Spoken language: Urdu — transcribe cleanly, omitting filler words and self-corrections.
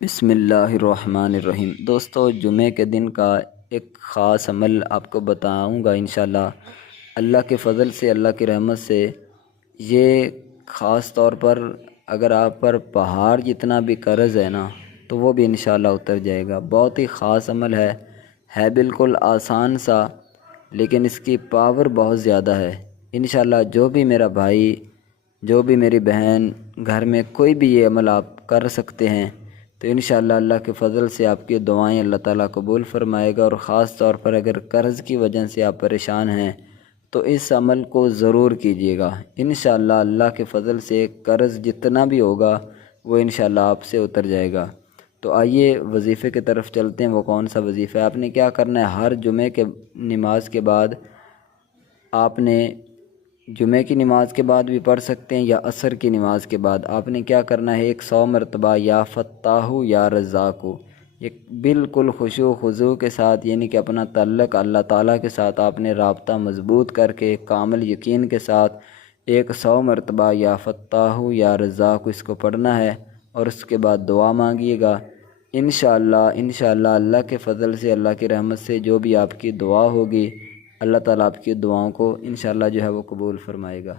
بسم اللہ الرحمن الرحیم۔ دوستو، جمعہ کے دن کا ایک خاص عمل آپ کو بتاؤں گا انشاءاللہ۔ اللہ کے فضل سے، اللہ کی رحمت سے یہ خاص طور پر اگر آپ پر پہاڑ جتنا بھی قرض ہے نا تو وہ بھی انشاءاللہ اتر جائے گا۔ بہت ہی خاص عمل ہے بالکل آسان سا، لیکن اس کی پاور بہت زیادہ ہے۔ انشاءاللہ جو بھی میرا بھائی، جو بھی میری بہن گھر میں کوئی بھی یہ عمل آپ کر سکتے ہیں تو انشاءاللہ اللہ کے فضل سے آپ کی دعائیں اللہ تعالیٰ قبول فرمائے گا۔ اور خاص طور پر اگر قرض کی وجہ سے آپ پریشان ہیں تو اس عمل کو ضرور کیجیے گا۔ انشاءاللہ اللہ کے فضل سے قرض جتنا بھی ہوگا وہ انشاءاللہ آپ سے اتر جائے گا۔ تو آئیے وظیفے کی طرف چلتے ہیں۔ وہ کون سا وظیفہ ہے؟ آپ نے کیا کرنا ہے، ہر جمعے کے نماز کے بعد آپ نے جمعہ کی نماز کے بعد بھی پڑھ سکتے ہیں یا عصر کی نماز کے بعد آپ نے کیا کرنا ہے، 100 مرتبہ یا فتاح یا رزاق، یہ بالکل خشوع و خضوع کے ساتھ، یعنی کہ اپنا تعلق اللہ تعالیٰ کے ساتھ آپ نے رابطہ مضبوط کر کے کامل یقین کے ساتھ 100 مرتبہ یا فتاح یا رزاق اس کو پڑھنا ہے اور اس کے بعد دعا مانگیے گا۔ انشاءاللہ اللہ کے فضل سے، اللہ کی رحمت سے جو بھی آپ کی دعا ہوگی اللہ تعالیٰ آپ کی دعاؤں کو انشاءاللہ جو ہے وہ قبول فرمائے گا۔